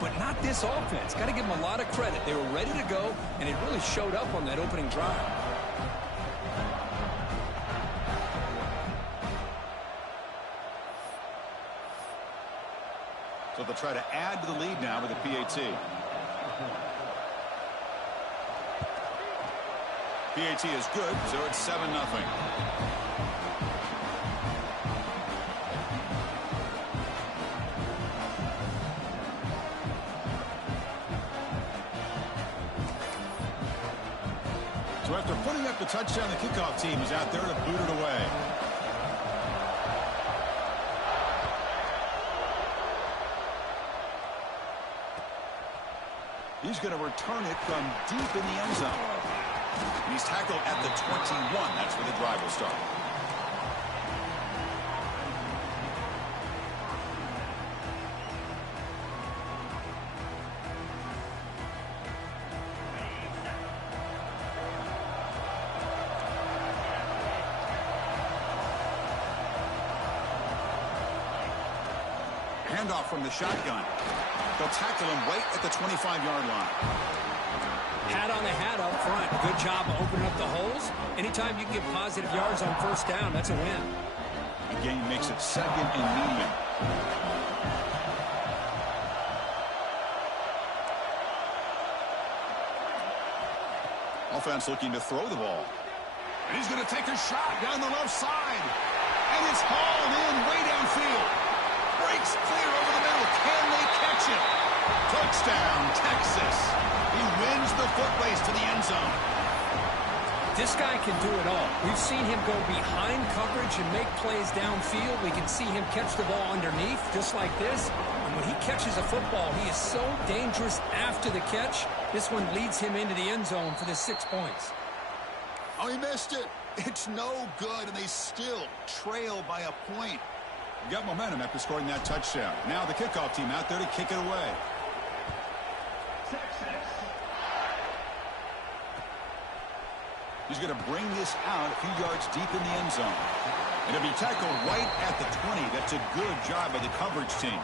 but not this offense. Got to give them a lot of credit. They were ready to go, and it really showed up on that opening drive. So they'll try to add to the lead now with a PAT. PAT is good, so it's 7-0. So after putting up the touchdown, the kickoff team is out there to boot it away. He's going to return it from deep in the end zone. He's tackled at the 21. That's where the drive will start. Handoff from the shotgun. They'll tackle him right at the 25-yard line. Hat on the hat up front. Good job of opening up the holes. Anytime you can get positive yards on first down, that's a win. The gain makes it 2nd and medium. Offense looking to throw the ball. And he's going to take a shot down the left side. And it's hauled in way downfield. Breaks clear over the middle. Can they catch it? Touchdown, Texas. He wins the foot race to the end zone. This guy can do it all. We've seen him go behind coverage and make plays downfield. We can see him catch the ball underneath, just like this. And when he catches a football, he is so dangerous after the catch. This one leads him into the end zone for the 6 points. Oh, he missed it. It's no good, and they still trail by a point. You got momentum after scoring that touchdown. Now the kickoff team out there to kick it away. He's going to bring this out a few yards deep in the end zone. And it'll be tackled right at the 20. That's a good job by the coverage team.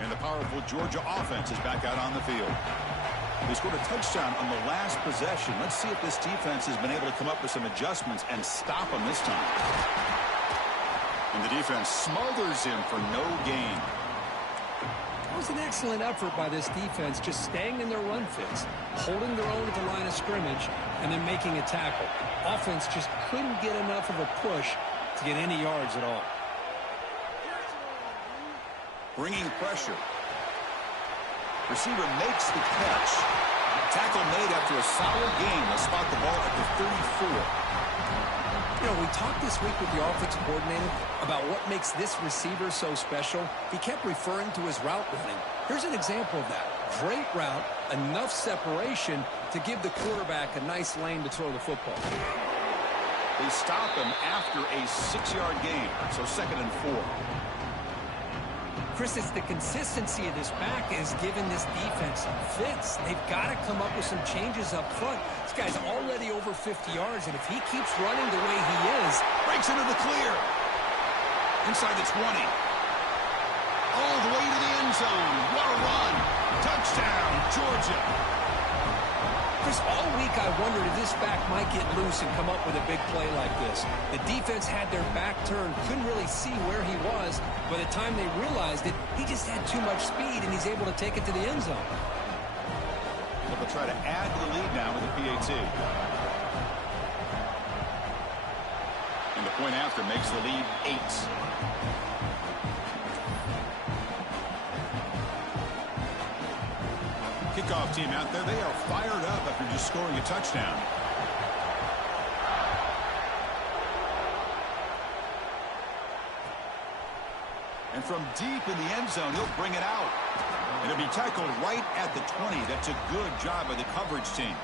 And the powerful Georgia offense is back out on the field. They scored a touchdown on the last possession. Let's see if this defense has been able to come up with some adjustments and stop them this time. And the defense smothers him for no gain. It was an excellent effort by this defense, just staying in their run fits, holding their own at the line of scrimmage, and then making a tackle. Offense just couldn't get enough of a push to get any yards at all. Bringing pressure. Receiver makes the catch. Tackle made after a solid gain. They'll spot the ball at the 34. You know, we talked this week with the offensive coordinator about what makes this receiver so special. He kept referring to his route running. Here's an example of that. Great route, enough separation to give the quarterback a nice lane to throw the football. They stop him after a 6-yard gain, so 2nd and 4. Chris, it's the consistency of this back is giving this defense fits. They've got to come up with some changes up front. This guy's already over 50 yards, and if he keeps running the way he is... Breaks into the clear. Inside the 20. All the way to the end zone. What a run. Touchdown, Georgia. Chris, all week I wondered if this back might get loose and come up with a big play like this. The defense had their back turned, couldn't really see where he was. By the time they realized it, he just had too much speed, and he's able to take it to the end zone. So they'll try to add to the lead now with a PAT. And the point after makes the lead 8. Kickoff team out there, they are fired up after just scoring a touchdown. And from deep in the end zone, he'll bring it out. And it'll be tackled right at the 20. That's a good job by the coverage team.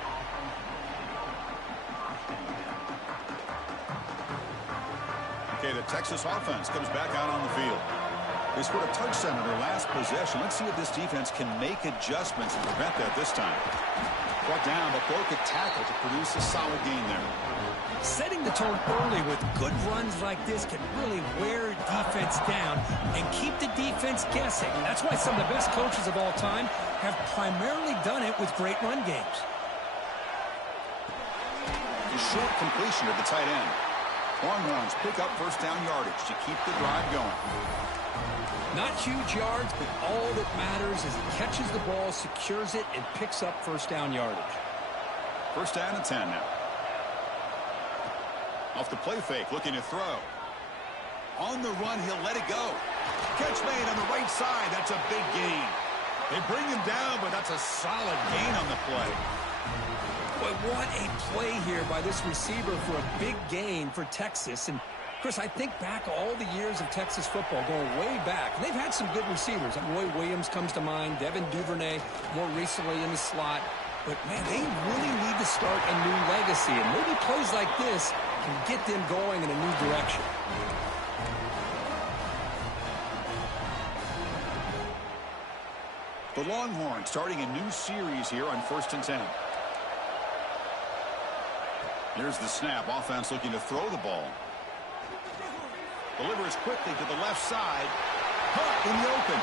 Okay, the Texas offense comes back out on the field. They scored a touchdown in their last possession. Let's see if this defense can make adjustments and prevent that this time. brought down, but broke a tackle to produce a solid gain there. Setting the tone early with good runs like this can really wear defense down and keep the defense guessing. That's why some of the best coaches of all time have primarily done it with great run games. A short completion at the tight end. Longhorns pick up first down yardage to keep the drive going. Not huge yards, but all that matters is he catches the ball, secures it, and picks up first down yardage. First down and 10 now. Off the play fake, looking to throw. On the run, he'll let it go. Catch made on the right side. That's a big gain. They bring him down, but that's a solid gain on the play. Boy, what a play here by this receiver for a big gain for Texas. And Chris, I think back all the years of Texas football, going way back. And they've had some good receivers. Roy Williams comes to mind, Devin Duvernay more recently in the slot. But, man, they really need to start a new legacy. And maybe plays like this can get them going in a new direction. The Longhorns starting a new series here on 1st and 10. Here's the snap. Offense looking to throw the ball. Delivers quickly to the left side. Caught in the open.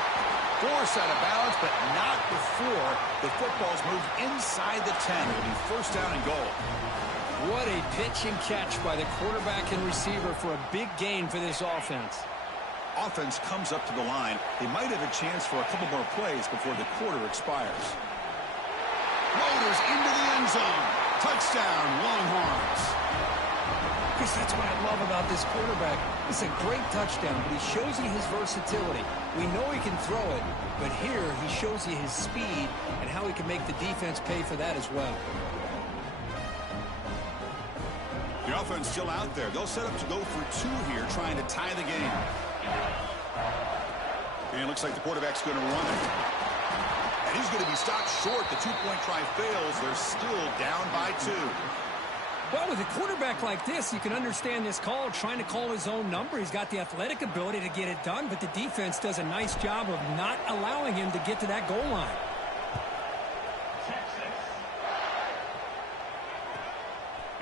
Force out of bounds, but not before the football's moved inside the 10. It'll be first down and goal. What a pitch and catch by the quarterback and receiver for a big gain for this offense. Offense comes up to the line. They might have a chance for a couple more plays before the quarter expires. Motors into the end zone. Touchdown, Longhorns. Chris, that's what I love about this quarterback. It's a great touchdown, but he shows you his versatility. We know he can throw it, but here he shows you his speed and how he can make the defense pay for that as well. The offense still out there. They'll set up to go for 2 here, trying to tie the game. And it looks like the quarterback's going to run it. And he's going to be stopped short. The 2-point try fails. They're still down by 2. Well, with a quarterback like this, you can understand this call, trying to call his own number. He's got the athletic ability to get it done, but the defense does a nice job of not allowing him to get to that goal line.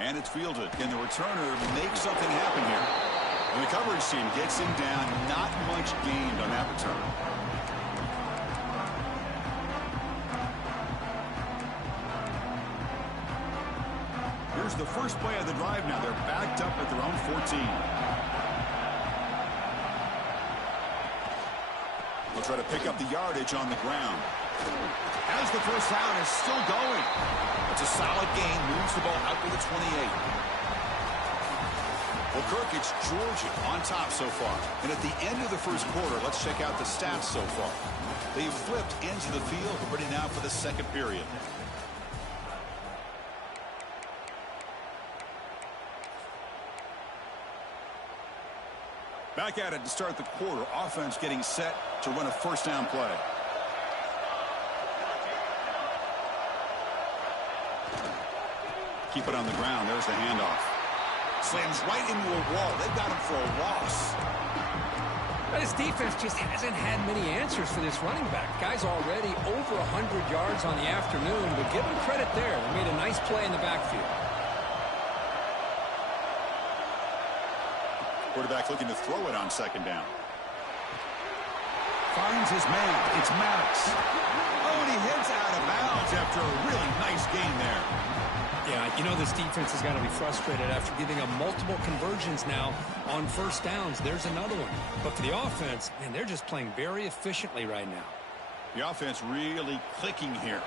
And it's fielded. Can the returner make something happen here? And the coverage team gets him down. Not much gained on that return. Here's the first play of the drive now. They're backed up at their own 14. They'll try to pick up the yardage on the ground. As the first down is still going. It's a solid gain. Moves the ball out to the 28. Well, Kirk, it's Georgia on top so far. And at the end of the first quarter, let's check out the stats so far. They've flipped into the field, ready now for the second period. Back at it to start the quarter. Offense getting set to run a first down play. Keep it on the ground. There's the handoff. Slams right into a wall. They've got him for a loss. But his defense just hasn't had many answers for this running back. Guy's already over 100 yards on the afternoon, but give him credit there. They made a nice play in the backfield. Quarterback looking to throw it on second down. Finds his man. It's Maddox. Oh, and he heads out of bounds after a really nice gain there. Yeah, you know this defense has got to be frustrated after giving up multiple conversions now on first downs. There's another one. But for the offense, man, they're just playing very efficiently right now. The offense really clicking here.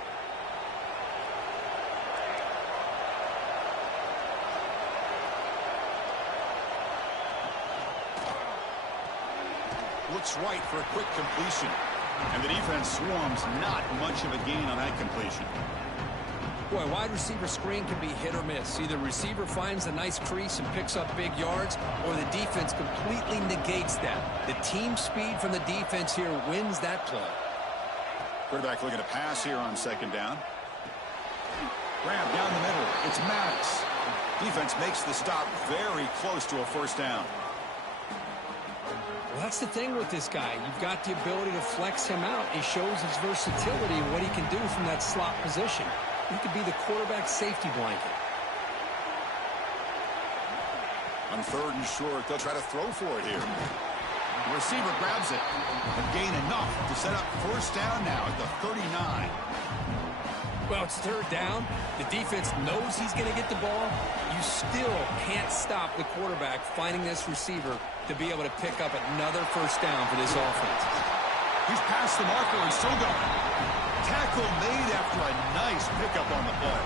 Looks right for a quick completion. And the defense swarms. Not much of a gain on that completion. Boy, wide receiver screen can be hit or miss. Either receiver finds a nice crease and picks up big yards, or the defense completely negates that. The team speed from the defense here wins that play. Quarterback looking to pass here on second down. Grab down the middle. It's Maddox. Defense makes the stop very close to a first down. Well, that's the thing with this guy. You've got the ability to flex him out. He shows his versatility and what he can do from that slot position. He could be the quarterback's safety blanket. On 3rd and short, they'll try to throw for it here. The receiver grabs it and gain enough to set up 1st down now at the 39. Well, it's 3rd down. The defense knows he's going to get the ball. You still can't stop the quarterback finding this receiver to be able to pick up another 1st down for this offense. He's past the marker and still going. Tackle made after a nice pickup on the play.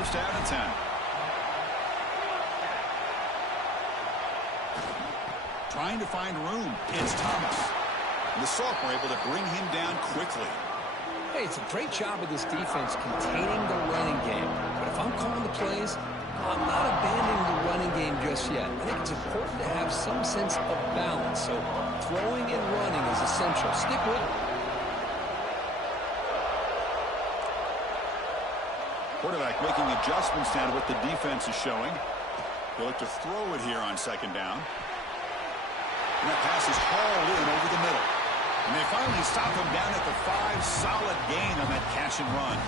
1st down and 10. Trying to find room. It's Thomas. And the sophomore able to bring him down quickly. Hey, it's a great job of this defense containing the running game. But if I'm calling the plays, I'm not abandoning the running game just yet. I think it's important to have some sense of balance. So throwing and running is essential. Stick with it. Quarterback making adjustments now to what the defense is showing. They'll look to throw it here on 2nd down. And that pass is hauled in over the middle. And they finally stop him down at the 5. Solid gain on that catch and run.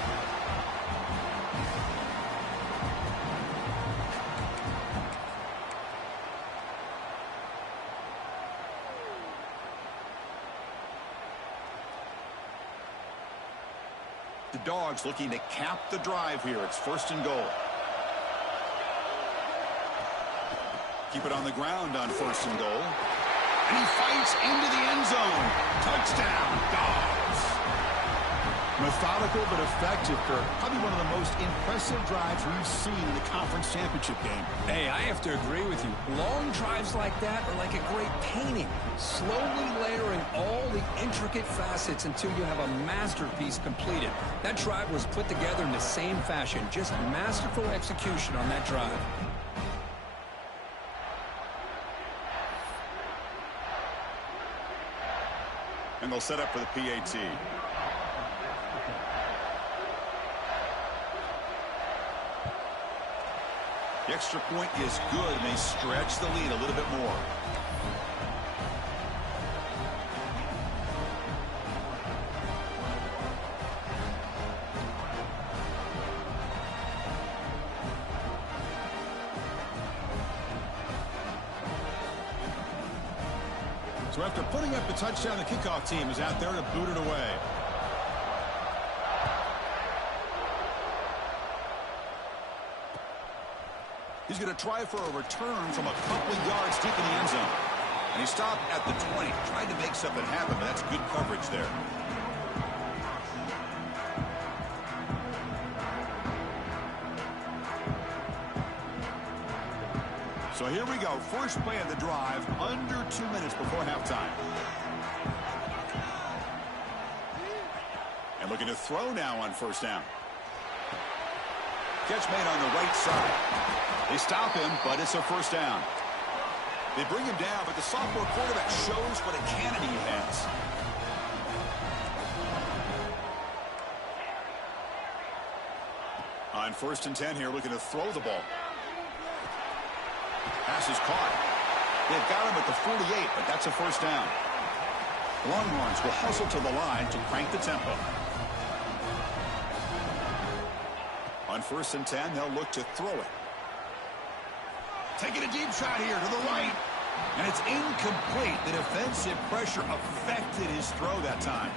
The Dogs looking to cap the drive here. It's 1st and goal. Keep it on the ground on 1st and goal. And he fights into the end zone. Touchdown, Dogs. Methodical but effective for probably one of the most impressive drives we've seen in the conference championship game. Hey, I have to agree with you. Long drives like that are like a great painting. Slowly layering all the intricate facets until you have a masterpiece completed. That drive was put together in the same fashion. Just masterful execution on that drive. And they'll set up for the PAT. The extra point is good, and they stretch the lead a little bit more. So after putting up the touchdown, the kickoff team is out there to boot it away. He's going to try for a return from a couple of yards deep in the end zone. And he stopped at the 20, trying to make something happen, but that's good coverage there. So here we go. First play of the drive, under 2 minutes before halftime. And looking to throw now on 1st down. Catch made on the right side. They stop him, but it's a 1st down. They bring him down, but the sophomore quarterback shows what a cannon he has. On 1st and 10 here, looking to throw the ball. Pass is caught. They've got him at the 48, but that's a 1st down. Longhorns will hustle to the line to crank the tempo. On 1st and 10, they'll look to throw it. Taking a deep shot here to the right. And it's incomplete. The defensive pressure affected his throw that time.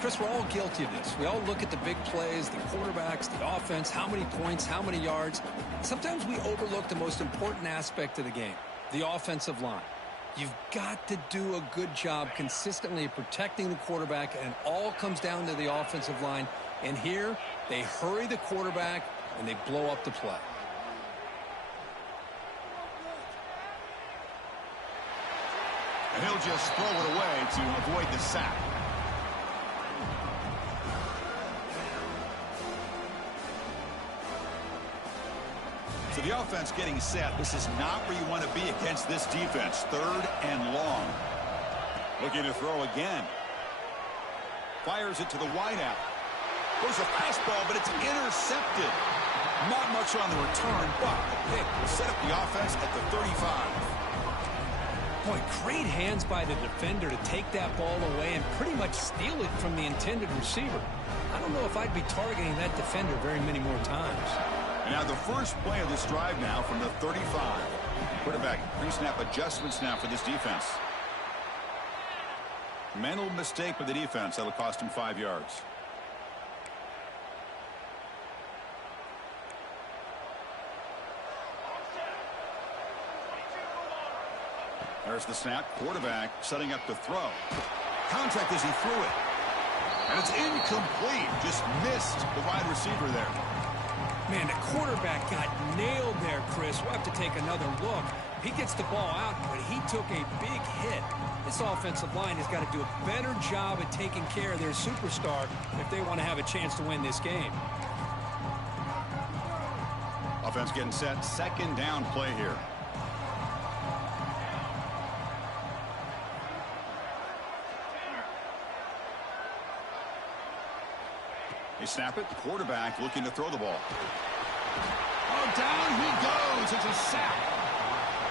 Chris, we're all guilty of this. We all look at the big plays, the quarterbacks, the offense, how many points, how many yards. Sometimes we overlook the most important aspect of the game, the offensive line. You've got to do a good job consistently protecting the quarterback, and it all comes down to the offensive line. And here, they hurry the quarterback, and they blow up the play. And he'll just throw it away to avoid the sack. So the offense getting set. This is not where you want to be against this defense. 3rd and long. Looking to throw again. Fires it to the wideout. Goes a fastball, but it's intercepted. Not much on the return, but a pick will set up the offense at the 35. Boy, great hands by the defender to take that ball away and pretty much steal it from the intended receiver. I don't know if I'd be targeting that defender very many more times. And now the first play of this drive now from the 35. Quarterback pre-snap adjustments now for this defense. Mental mistake by the defense. That'll cost him 5 yards. There's the snap. Quarterback setting up to throw. Contact as he threw it. And it's incomplete. Just missed the wide receiver there. Man, the quarterback got nailed there, Chris. We'll have to take another look. He gets the ball out, but he took a big hit. This offensive line has got to do a better job at taking care of their superstar if they want to have a chance to win this game. Offense getting set. Second down play here. They snap it. Quarterback looking to throw the ball. Oh, down he goes. It's a sack.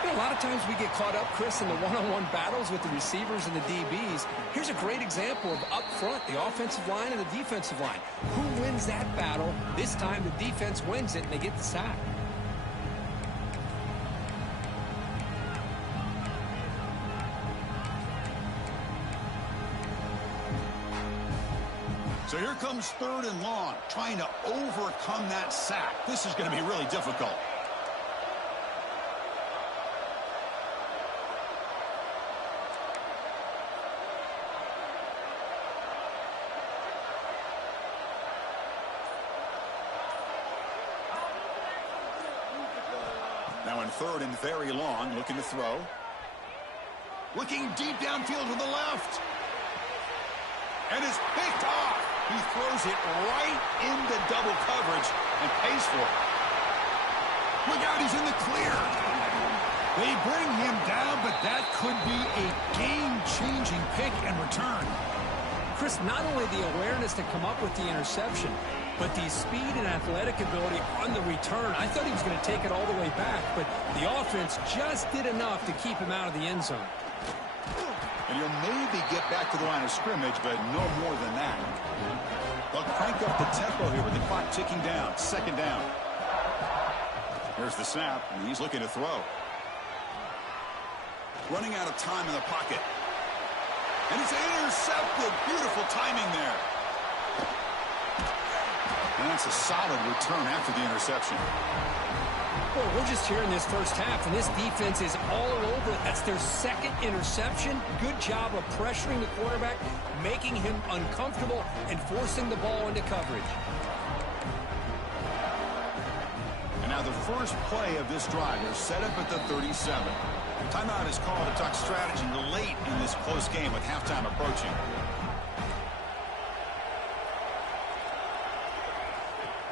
You know, a lot of times we get caught up, Chris, in the one-on-one battles with the receivers and the DBs. Here's a great example of up front, the offensive line and the defensive line. Who wins that battle? This time the defense wins it and they get the sack. So here comes 3rd and long, trying to overcome that sack. This is going to be really difficult. Now in 3rd and very long, looking to throw. Looking deep downfield to the left. And it's picked off. He throws it right into double coverage and pays for it. Look out, he's in the clear. They bring him down, but that could be a game-changing pick and return. Chris, not only the awareness to come up with the interception, but the speed and athletic ability on the return. I thought he was going to take it all the way back, but the offense just did enough to keep him out of the end zone. And he'll maybe get back to the line of scrimmage, but no more than that. They'll crank up the tempo here with the clock ticking down. 2nd down. Here's the snap, and he's looking to throw. Running out of time in the pocket. And it's intercepted. Beautiful timing there. And that's a solid return after the interception. Boy, we're just here in this first half, and this defense is all over it. That's their 2nd interception. Good job of pressuring the quarterback, making him uncomfortable, and forcing the ball into coverage. And now the first play of this drive is set up at the 37. Timeout is called to talk strategy late in this close game with halftime approaching.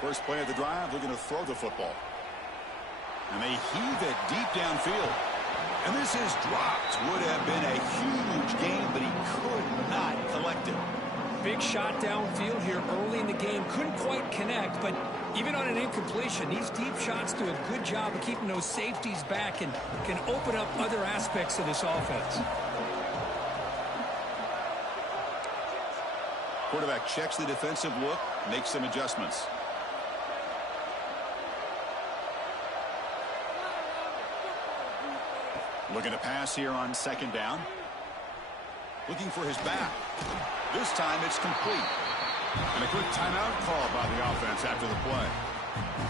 First play of the drive, looking to throw the football. And they heave it deep downfield. And this is dropped. Would have been a huge game, but he could not collect it. Big shot downfield here early in the game. Couldn't quite connect, but even on an incompletion, these deep shots do a good job of keeping those safeties back and can open up other aspects of this offense. Quarterback checks the defensive look, makes some adjustments. Looking to pass here on 2nd down. Looking for his back. This time it's complete. And a quick timeout call by the offense after the play.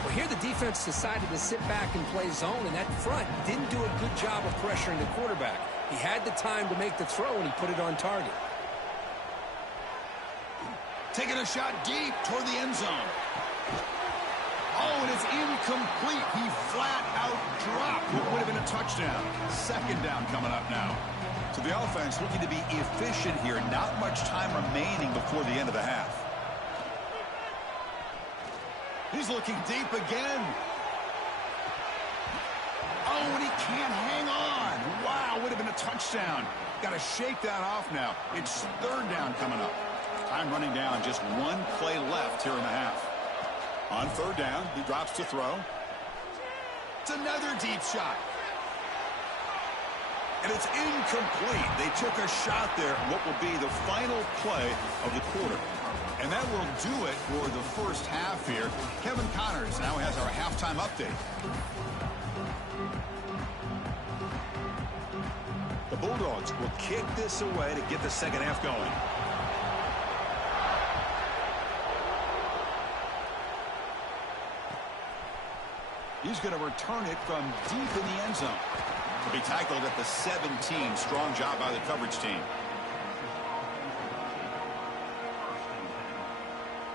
Well, here the defense decided to sit back and play zone, and that front didn't do a good job of pressuring the quarterback. He had the time to make the throw, and he put it on target. Taking a shot deep toward the end zone. Oh, and it's incomplete. He flat out dropped what would have been a touchdown. 2nd down coming up now. So the offense looking to be efficient here. Not much time remaining before the end of the half. He's looking deep again. Oh, and he can't hang on. Wow, would have been a touchdown. Got to shake that off now. It's 3rd down coming up. Time running down. Just one play left here in the half. On 3rd down, he drops to throw. It's another deep shot. And it's incomplete. They took a shot there, what will be the final play of the quarter. And that will do it for the first half here. Kevin Connors now has our halftime update. The Bulldogs will kick this away to get the second half going. He's going to return it from deep in the end zone. To be tackled at the 17. Strong job by the coverage team.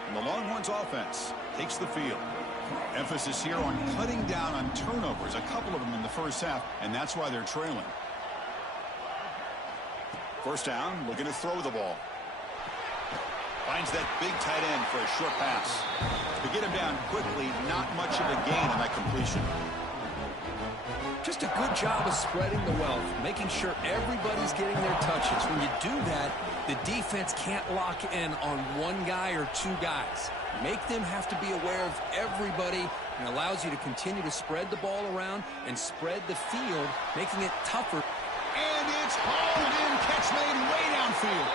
And the Longhorns offense takes the field. Emphasis here on cutting down on turnovers. A couple of them in the first half, and that's why they're trailing. First down, looking to throw the ball. Finds that big tight end for a short pass. To get him down quickly, not much of a gain on that completion. Just a good job of spreading the wealth, making sure everybody's getting their touches. When you do that, the defense can't lock in on one guy or two guys. Make them have to be aware of everybody, and allows you to continue to spread the ball around and spread the field, making it tougher. And it's hauled in, catch made way downfield.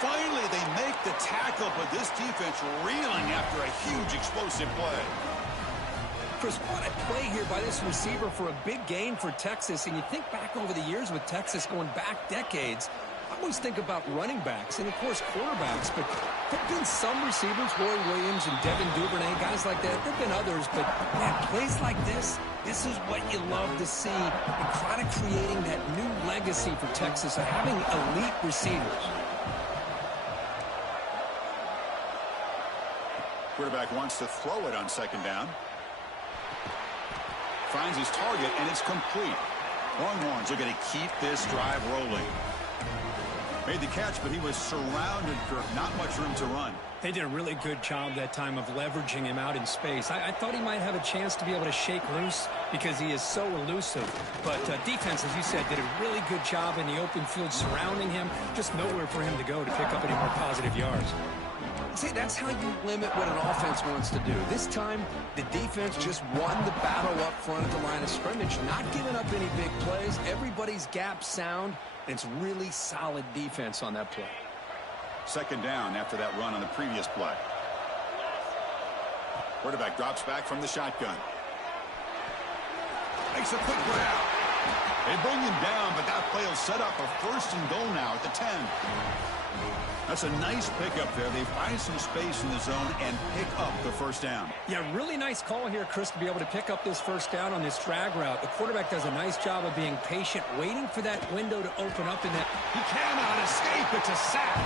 Finally, they make the tackle, but this defense reeling after a huge explosive play. Chris, what a play here by this receiver for a big gain for Texas. And you think back over the years with Texas going back decades, I always think about running backs and, of course, quarterbacks. But there have been some receivers, Roy Williams and Devin Duvernay, guys like that. There have been others, but, man, plays like this is what you love to see. And kind of creating that new legacy for Texas of having elite receivers. Quarterback wants to throw it on second down. Finds his target, and it's complete. Longhorns are going to keep this drive rolling. Made the catch, but he was surrounded, Kirk. Not much room to run. They did a really good job that time of leveraging him out in space. I thought he might have a chance to be able to shake loose because he is so elusive. But defense, as you said, did a really good job in the open field surrounding him. Just nowhere for him to go to pick up any more positive yards. See, that's how you limit what an offense wants to do. This time, the defense just won the battle up front at the line of scrimmage, not giving up any big plays. Everybody's gap sound, and it's really solid defense on that play. Second down after that run on the previous play. Quarterback drops back from the shotgun. Makes a quick grab. They bring him down, but that play will set up a first and goal now at the 10. That's a nice pickup there. They find some space in the zone and pick up the first down. Yeah, really nice call here, Chris, to be able to pick up this first down on this drag route. The quarterback does a nice job of being patient, waiting for that window to open up in that. He cannot escape. It's a sack.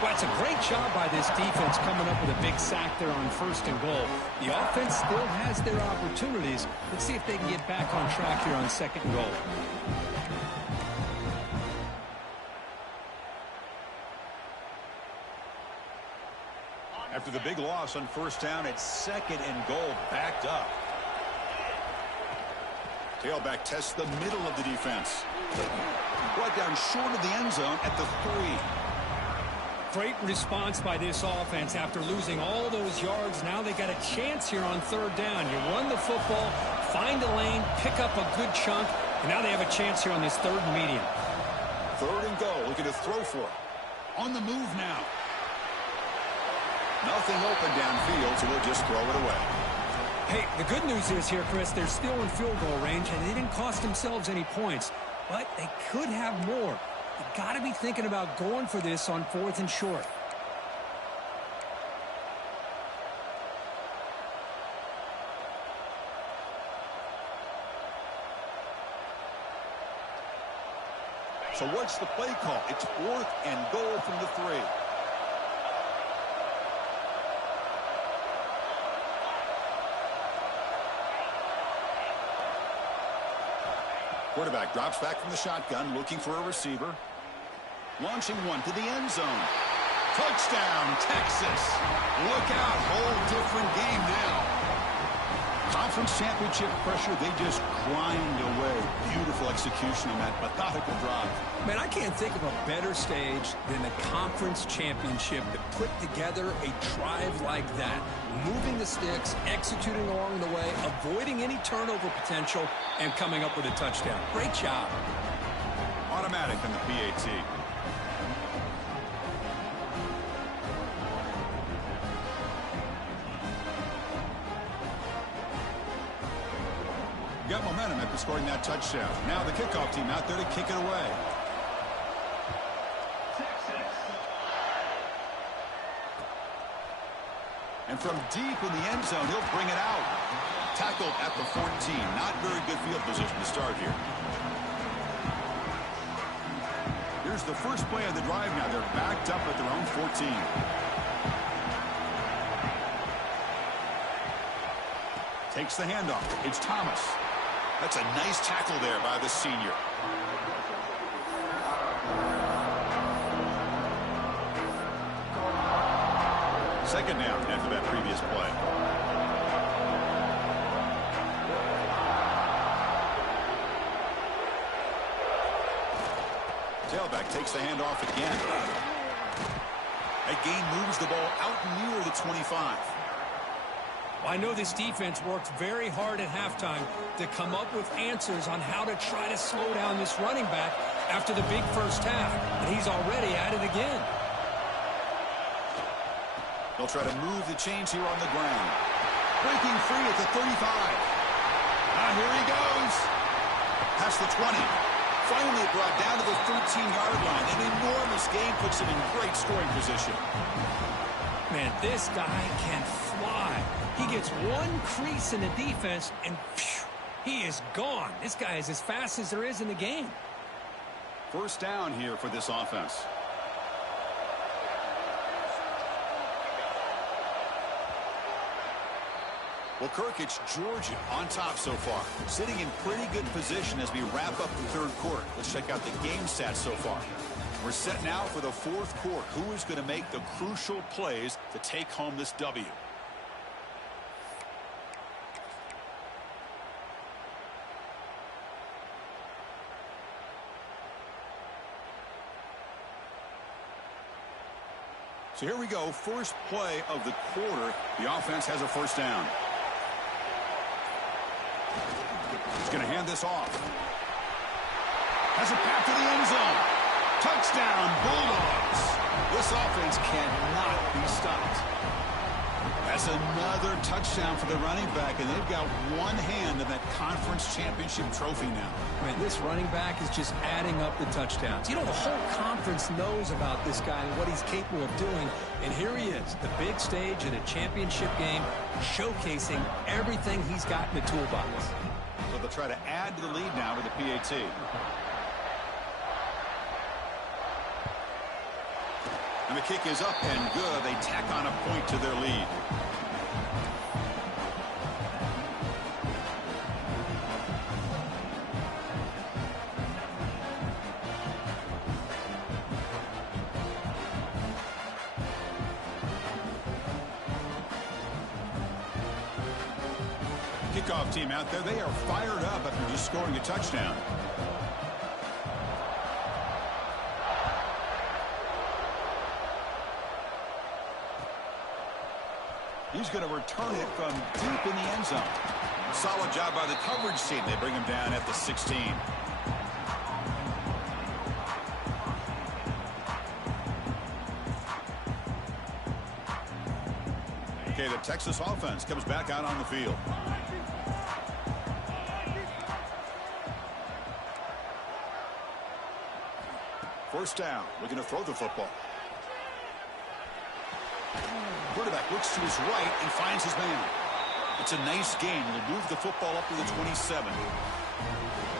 Well, it's a great job by this defense coming up with a big sack there on first and goal. The offense still has their opportunities. Let's see if they can get back on track here on second and goal. After the big loss on first down, it's second and goal, backed up. Tailback tests the middle of the defense. Brought down short of the end zone at the 3. Great response by this offense after losing all those yards. Now they got a chance here on third down. You run the football, find a lane, pick up a good chunk, and now they have a chance here on this third and medium. Third and goal, looking to throw for it. On the move now. Nothing open downfield, so we'll just throw it away. Hey, the good news is here, Chris, they're still in field goal range, and they didn't cost themselves any points. But they could have more. You got to be thinking about going for this on fourth and short. So what's the play call? It's fourth and goal from the 3. Quarterback drops back from the shotgun, looking for a receiver. Launching one to the end zone. Touchdown, Texas. Look out, whole different game now. Conference championship pressure, they just grind away. Beautiful execution on that methodical drive. Man, I can't think of a better stage than the conference championship to put together a drive like that. Moving the sticks, executing along the way, avoiding any turnover potential, and coming up with a touchdown. Great job. automatic in the PAT. Got momentum after scoring that touchdown. Now the kickoff team out there to kick it away. And from deep in the end zone, he'll bring it out. Tackled at the 14. Not very good field position to start here. Here's the first play of the drive now. They're backed up at their own 14. Takes the handoff. It's Thomas. That's a nice tackle there by the senior. Second down after that previous play. Tailback takes the handoff again. That gain moves the ball out near the 25. Well, I know this defense worked very hard at halftime to come up with answers on how to try to slow down this running back after the big first half. And he's already at it again. They'll try to move the chains here on the ground. Breaking free at the 35. Here he goes. Past the 20. Finally brought down to the 13-yard line. An enormous gain puts him in great scoring position. Man, this guy can fly. He gets one crease in the defense, and phew, he is gone. This guy is as fast as there is in the game. First down here for this offense. Well, Kirk, it's Georgia on top so far. Sitting in pretty good position as we wrap up the third quarter. Let's check out the game stats so far. We're set now for the fourth quarter. Who is going to make the crucial plays to take home this W? So here we go. First play of the quarter. The offense has a first down. He's going to hand this off. Has a pass to the end zone. Touchdown, Bulldogs. This offense cannot be stopped. That's another touchdown for the running back, and they've got one hand in that conference championship trophy now. Man, this running back is just adding up the touchdowns. You know, the whole conference knows about this guy and what he's capable of doing, and here he is, the big stage in a championship game, showcasing everything he's got in the toolbox. So they'll try to add to the lead now to the PAT. And the kick is up and good. They tack on a point to their lead. Kickoff team out there. They are fired up after just scoring a touchdown. He's going to return it from deep in the end zone. Solid job by the coverage team. They bring him down at the 16. Okay, the Texas offense comes back out on the field. First down. Looking to throw the football. Quarterback looks to his right and finds his man. It's a nice gain. He'll move the football up to the 27.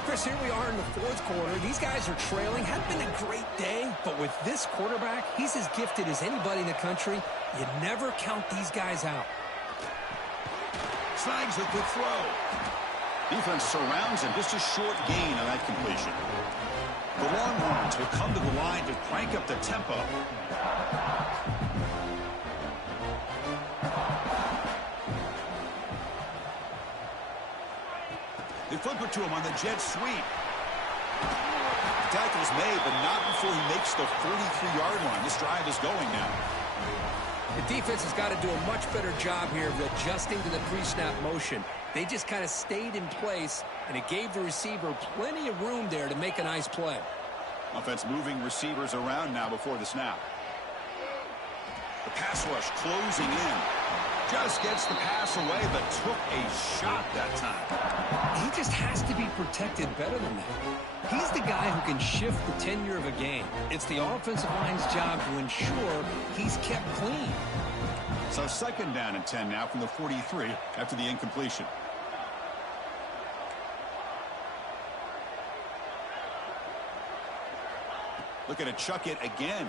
Chris, here we are in the fourth quarter. These guys are trailing. Hadn't been a great day, but with this quarterback, he's as gifted as anybody in the country. You never count these guys out. Snags with the throw. Defense surrounds him. Just a short gain on that completion. The Longhorns will come to the line to crank up the tempo. They flip it to him on the jet sweep. Tackle's made, but not before he makes the 43-yard line. This drive is going now. The defense has got to do a much better job here of adjusting to the pre-snap motion. They just kind of stayed in place, and it gave the receiver plenty of room there to make a nice play. Offense moving receivers around now before the snap. The pass rush closing in. Just gets the pass away, but took a shot that time. He just has to be protected better than that. He's the guy who can shift the tenure of a game. It's the offensive line's job to ensure he's kept clean. So second down and 10 now from the 43 after the incompletion. Looking to chuck it again.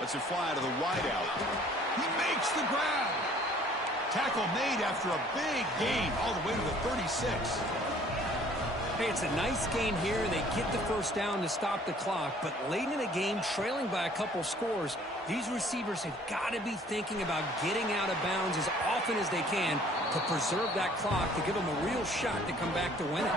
Lets it fly to the wideout. He makes the grab. Tackle made after a big gain all the way to the 36. Hey, it's a nice gain here. They get the first down to stop the clock, but late in the game, trailing by a couple scores, these receivers have got to be thinking about getting out of bounds as often as they can to preserve that clock, to give them a real shot to come back to win it.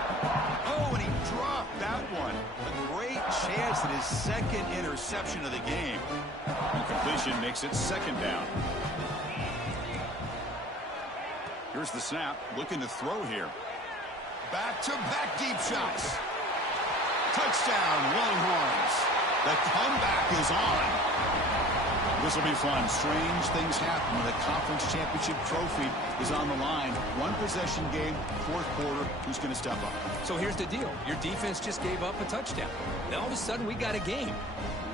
Oh, and he dropped that one. A great chance at his second interception of the game. Incompletion makes it second down. Here's the snap. Looking to throw here. Back-to-back deep shots. Touchdown, Longhorns. The comeback is on. This will be fun. Strange things happen when the conference championship trophy is on the line. One possession game, fourth quarter. Who's going to step up? So here's the deal. Your defense just gave up a touchdown. Now all of a sudden we got a game.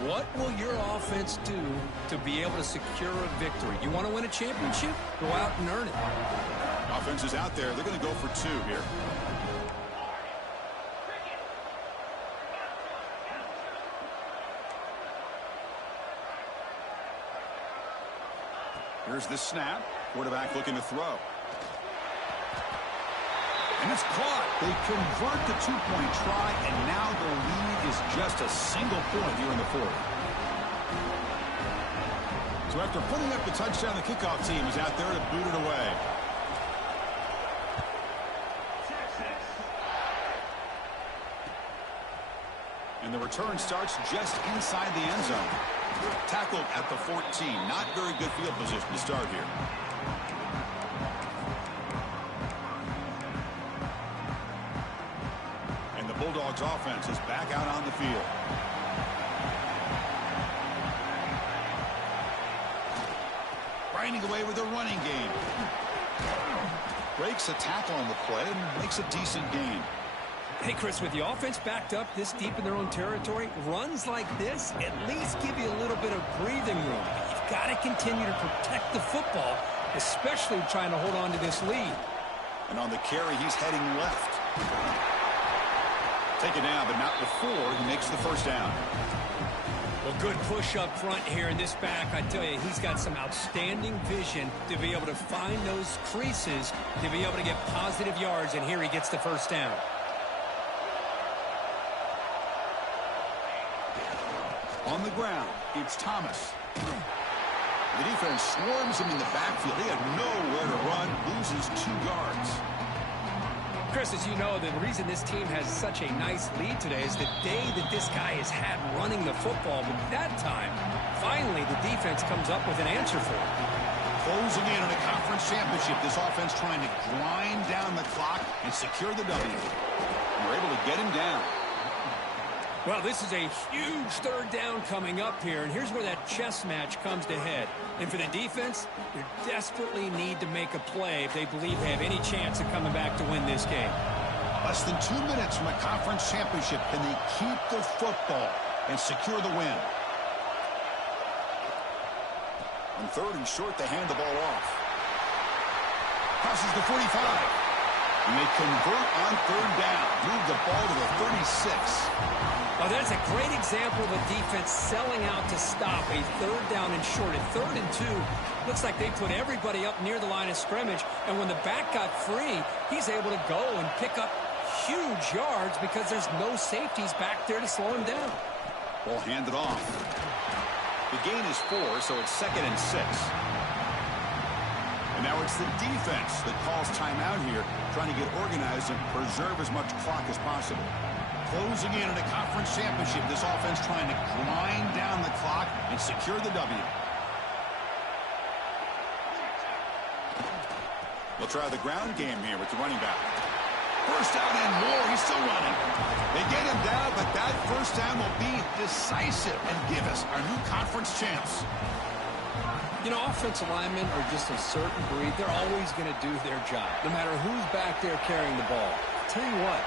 What will your offense do to be able to secure a victory? You want to win a championship? Go out and earn it. Offense is out there. They're going to go for two here. Here's the snap. Quarterback looking to throw. And it's caught. They convert the two-point try, and now the lead is just a single point here in the fourth. So after putting up the touchdown, the kickoff team is out there to boot it away. And the return starts just inside the end zone. Tackled at the 14. Not very good field position to start here. And the Bulldogs offense is back out on the field. Grinding away with a running game. Breaks a tackle on the play and makes a decent gain. Hey, Chris, with the offense backed up this deep in their own territory, runs like this at least give you a little bit of breathing room. But you've got to continue to protect the football, especially trying to hold on to this lead. And on the carry, he's heading left. Take it down, but not before he makes the first down. Well, good push up front here in this back. I tell you, he's got some outstanding vision to be able to find those creases, to be able to get positive yards, and here he gets the first down. On the ground, it's Thomas. The defense swarms him in the backfield. He had nowhere to run, loses 2 yards. Chris, as you know, the reason this team has such a nice lead today is the day that this guy has had running the football. But that time, finally, the defense comes up with an answer for it. Closing in on a conference championship, this offense trying to grind down the clock and secure the W. And we're able to get him down. Well, this is a huge third down coming up here, and here's where that chess match comes to head. And for the defense, they desperately need to make a play if they believe they have any chance of coming back to win this game. Less than 2 minutes from a conference championship. Can they keep the football and secure the win? On third and short, they hand the ball off. Crosses the 45. And they convert on third down. Move the ball to the 36. Oh, that's a great example of a defense selling out to stop a third down and short. At 3rd and 2, looks like they put everybody up near the line of scrimmage. And when the back got free, he's able to go and pick up huge yards because there's no safeties back there to slow him down. Ball handed off. The gain is 4, so it's 2nd and 6. And now it's the defense that calls timeout here, trying to get organized and preserve as much clock as possible. Closing in on a conference championship, this offense trying to grind down the clock and secure the W. They'll try the ground game here with the running back. First down and more. He's still running. They get him down, but that first down will be decisive and give us our new conference champs. You know, offensive linemen are just a certain breed. They're always going to do their job, no matter who's back there carrying the ball. I'll tell you what,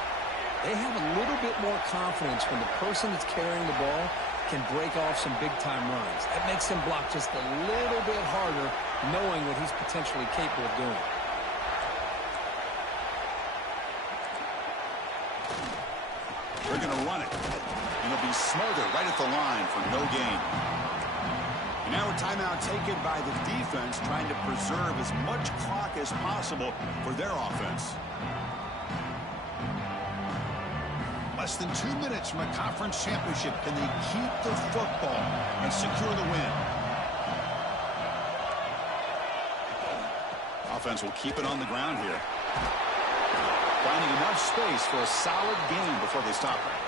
they have a little bit more confidence when the person that's carrying the ball can break off some big-time runs. That makes him block just a little bit harder, knowing what he's potentially capable of doing. They're going to run it, and it'll be smothered right at the line for no gain. And now a timeout taken by the defense, trying to preserve as much clock as possible for their offense. Less than 2 minutes from a conference championship. Can they keep the football and secure the win? Offense will keep it on the ground here. Finding enough space for a solid gain before they stop it.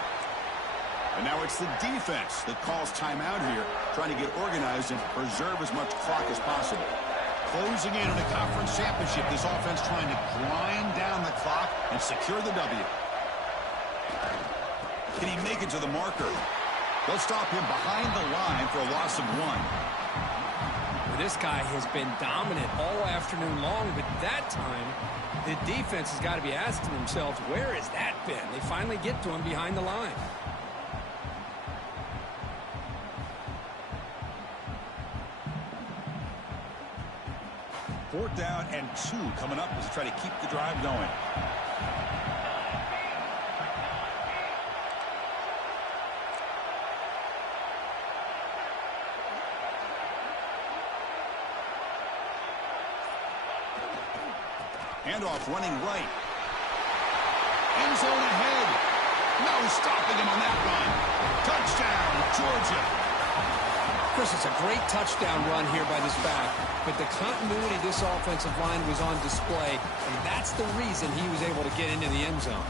And now it's the defense that calls timeout here, trying to get organized and preserve as much clock as possible. Closing in on a conference championship, this offense trying to grind down the clock and secure the W. Can he make it to the marker? They'll stop him behind the line for a loss of 1. Well, this guy has been dominant all afternoon long, but that time, the defense has got to be asking themselves, where has that been? They finally get to him behind the line. Fourth down and 2 coming up as they try to keep the drive going. Handoff running right. End zone ahead. No stopping him on that run. Touchdown, Georgia. Chris, it's a great touchdown run here by this back, but the continuity of this offensive line was on display, and that's the reason he was able to get into the end zone.